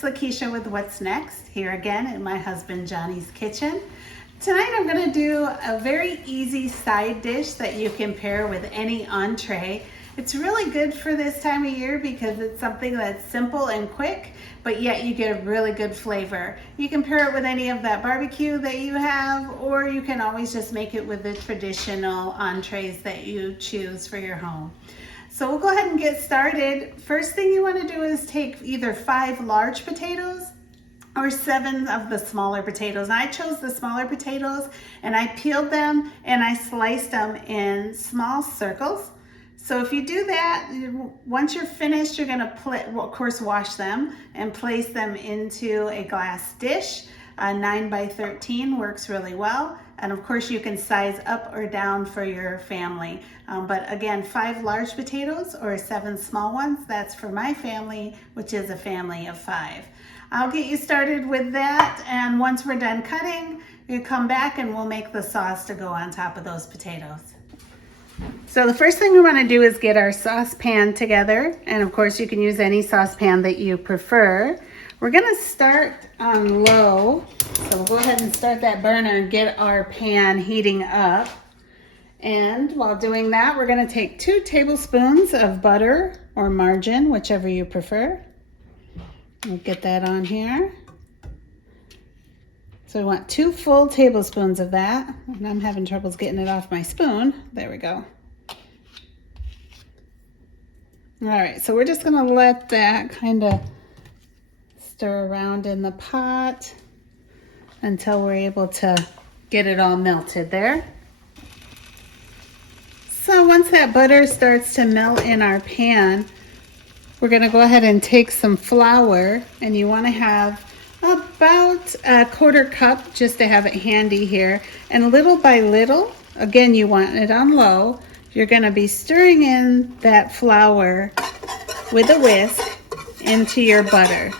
it's Lakeisha with What's Next, here again in my husband Johnny's kitchen. Tonight I'm going to do a very easy side dish that you can pair with any entree. It's really good for this time of year because it's something that's simple and quick, but yet you get a really good flavor. You can pair it with any of that barbecue that you have, or you can always just make it with the traditional entrees that you choose for your home. So we'll go ahead and get started. First thing you want to do is take either 5 large potatoes or 7 of the smaller potatoes. I chose the smaller potatoes and I peeled them and I sliced them in small circles. So if you do that, once you're finished, you're gonna, of course, wash them and place them into a glass dish. 9 by 13 works really well. And of course you can size up or down for your family. But again, 5 large potatoes or 7 small ones, that's for my family, which is a family of 5. I'll get you started with that, and once we're done cutting, you come back and we'll make the sauce to go on top of those potatoes. So the first thing we want to do is get our saucepan together, and of course you can use any saucepan that you prefer. We're going to start on low, so we'll go ahead and start that burner and get our pan heating up. And while doing that, we're going to take 2 tablespoons of butter or margarine, whichever you prefer. We'll get that on here. So we want 2 full tablespoons of that. And I'm having troubles getting it off my spoon. There we go. All right, so we're just going to let that kind of stir around in the pot until we're able to get it all melted there. So once that butter starts to melt in our pan, we're going to go ahead and take some flour, and you want to have about 1/4 cup just to have it handy here. And little by little, again, you want it on low, you're going to be stirring in that flour with a whisk into your butter.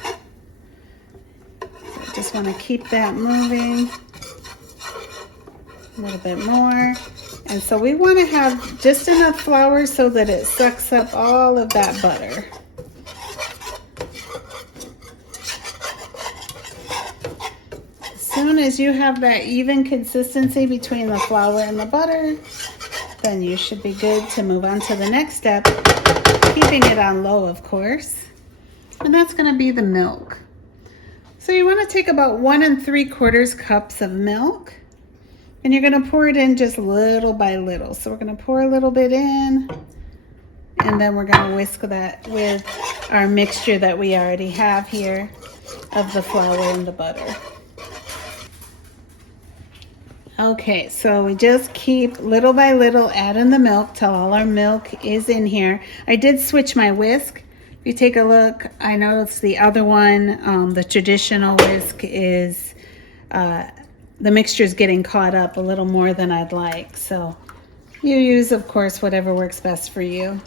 So just want to keep that moving a little bit more. And so we want to have just enough flour so that it sucks up all of that butter. As soon as you have that even consistency between the flour and the butter, then you should be good to move on to the next step, keeping it on low, of course. And that's going to be the milk. So you want to take about 1 3/4 cups of milk, and you're going to pour it in just little by little. So we're going to pour a little bit in, and then we're going to whisk that with our mixture that we already have here of the flour and the butter. Okay, so we just keep little by little adding the milk till all our milk is in here. I did switch my whisk. If you take a look, I noticed the other one, the traditional whisk, is the mixture is getting caught up a little more than I'd like. So you use, of course, whatever works best for you.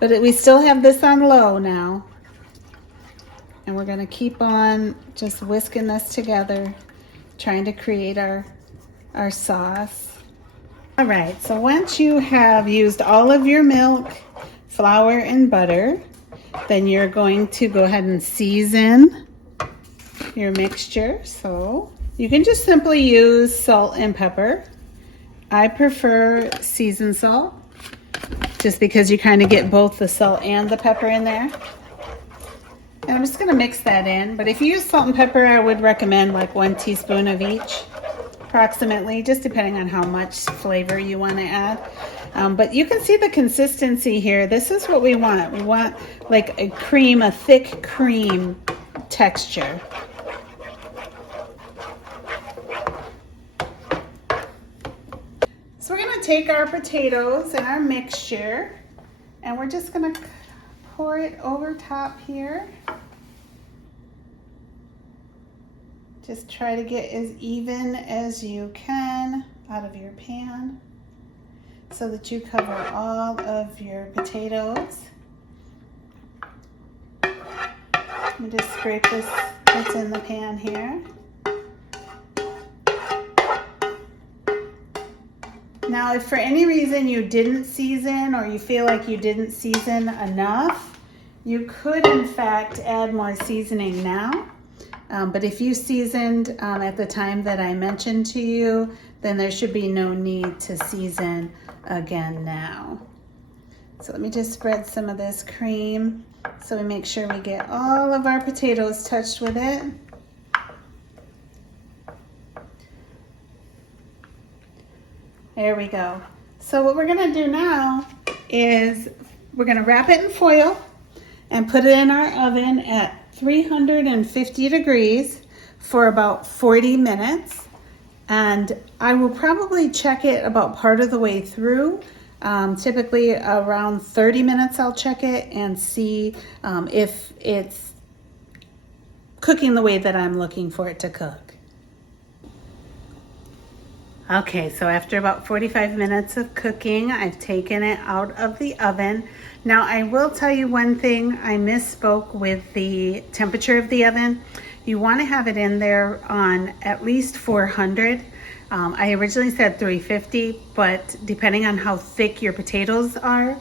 But we still have this on low now. And we're going to keep on just whisking this together, trying to create our sauce. All right, so once you have used all of your milk, flour, and butter, then you're going to go ahead and season your mixture. So you can just simply use salt and pepper. I prefer seasoned salt, just because you kind of get both the salt and the pepper in there. And I'm just going to mix that in. But if you use salt and pepper, I would recommend like 1 teaspoon of each, approximately, just depending on how much flavor you want to add. But you can see the consistency here. This is what we want. We want like a cream, a thick cream texture. So we're going to take our potatoes and our mixture, and we're just going to pour it over top here. Just try to get as even as you can out of your pan so that you cover all of your potatoes. Let me just scrape this that's in the pan here. Now, if for any reason you didn't season, or you feel like you didn't season enough, You could in fact add more seasoning now, but if you seasoned at the time that I mentioned to you, then there should be no need to season again now. So let me just spread some of this cream so we make sure we get all of our potatoes touched with it. There we go. So what we're gonna do now is we're gonna wrap it in foil and put it in our oven at 350 degrees for about 40 minutes. And I will probably check it about part of the way through. Typically around 30 minutes I'll check it and see if it's cooking the way that I'm looking for it to cook. Okay, so after about 45 minutes of cooking, I've taken it out of the oven. Now I will tell you one thing, I misspoke with the temperature of the oven. You want to have it in there on at least 400. I originally said 350, but depending on how thick your potatoes are,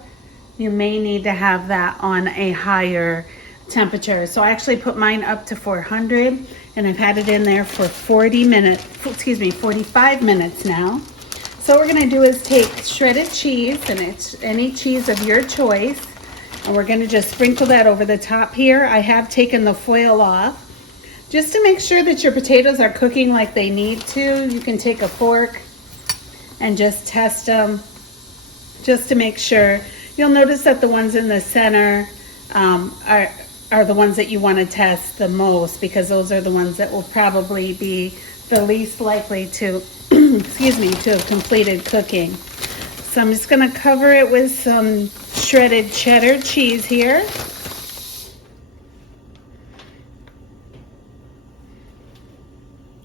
you may need to have that on a higher temperature. So I actually put mine up to 400 and I've had it in there for 45 minutes now. So what we're gonna do is take shredded cheese, and it's any cheese of your choice, and we're gonna just sprinkle that over the top here. I have taken the foil off just to make sure that your potatoes are cooking like they need to. You can take a fork and just test them just to make sure. You'll notice that the ones in the center are the ones that you want to test the most, because those are the ones that will probably be the least likely to excuse me, to have completed cooking. So I'm just going to cover it with some shredded cheddar cheese here.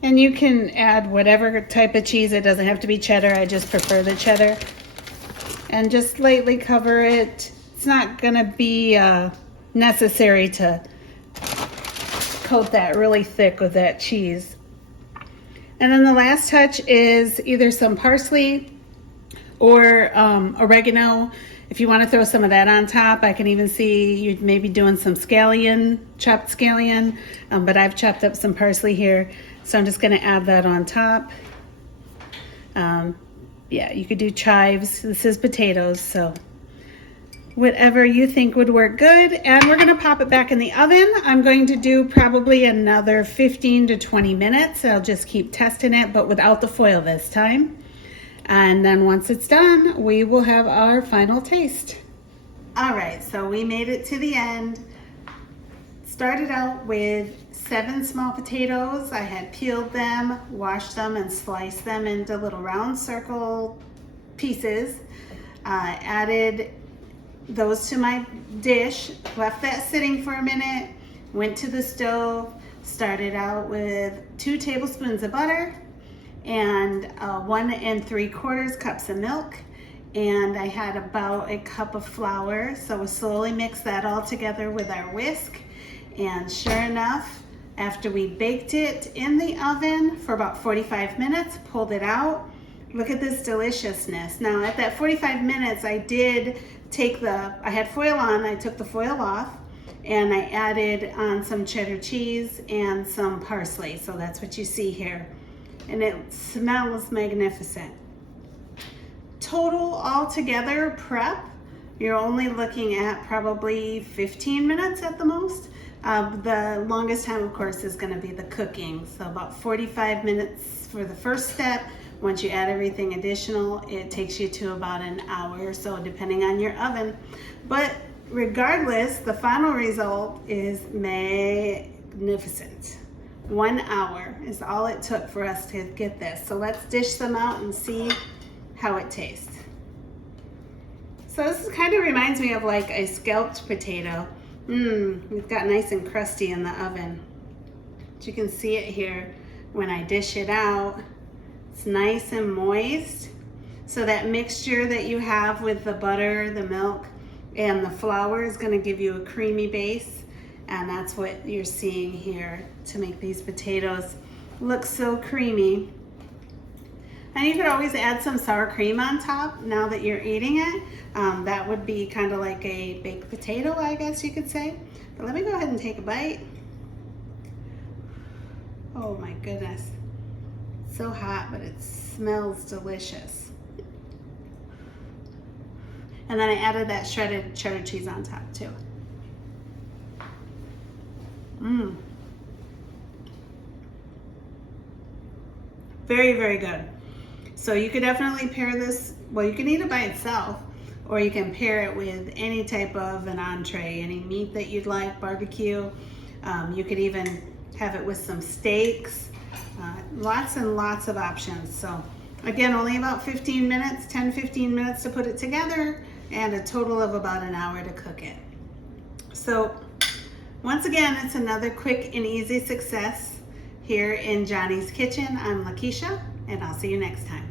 And you can add whatever type of cheese. It doesn't have to be cheddar. I just prefer the cheddar. And just lightly cover it. It's not going to be necessary to coat that really thick with that cheese. And then the last touch is either some parsley or oregano. If you want to throw some of that on top, I can even see you maybe doing some scallion, chopped scallion, but I've chopped up some parsley here. So I'm just going to add that on top. Yeah, you could do chives. This is potatoes, so whatever you think would work good. And we're going to pop it back in the oven. I'm going to do probably another 15 to 20 minutes. I'll just keep testing it, but without the foil this time. And then once it's done, we will have our final taste. All right, so we made it to the end. Started out with 7 small potatoes. I had peeled them, washed them, and sliced them into little round circle pieces. Added those to my dish, left that sitting for a minute, went to the stove, started out with 2 tablespoons of butter and 1 3/4 cups of milk, and I had about a cup of flour. So we slowly mixed that all together with our whisk, and sure enough, after we baked it in the oven for about 45 minutes, pulled it out. Look at this deliciousness. Now at that 45 minutes, I did take I had foil on, I took the foil off, and I added on some cheddar cheese and some parsley. So that's what you see here. And it smells magnificent. Total altogether prep, you're only looking at probably 15 minutes at the most. The longest time, of course, is going to be the cooking. So about 45 minutes for the first step. Once you add everything additional, it takes you to about an hour or so, depending on your oven. But regardless, the final result is magnificent. 1 hour is all it took for us to get this. So let's dish them out and see how it tastes. So this kind of reminds me of like a scalloped potato. It got nice and crusty in the oven. But you can see it here when I dish it out. It's nice and moist. So that mixture that you have with the butter, the milk, and the flour is going to give you a creamy base. And that's what you're seeing here to make these potatoes look so creamy. And you could always add some sour cream on top now that you're eating it. That would be kind of like a baked potato, I guess you could say. But let me go ahead and take a bite. Oh my goodness. So hot, but it smells delicious. And then I added that shredded cheddar cheese on top too. Mmm. Very, very good. So you could definitely pair this, well, you can eat it by itself, or you can pair it with any type of an entree, any meat that you'd like, barbecue. You could even have it with some steaks. Lots and lots of options. So again, only about 15 minutes, 10-15 minutes to put it together, and a total of about an hour to cook it. So once again, it's another quick and easy success here in Johnny's Kitchen. I'm Lakeisha, and I'll see you next time.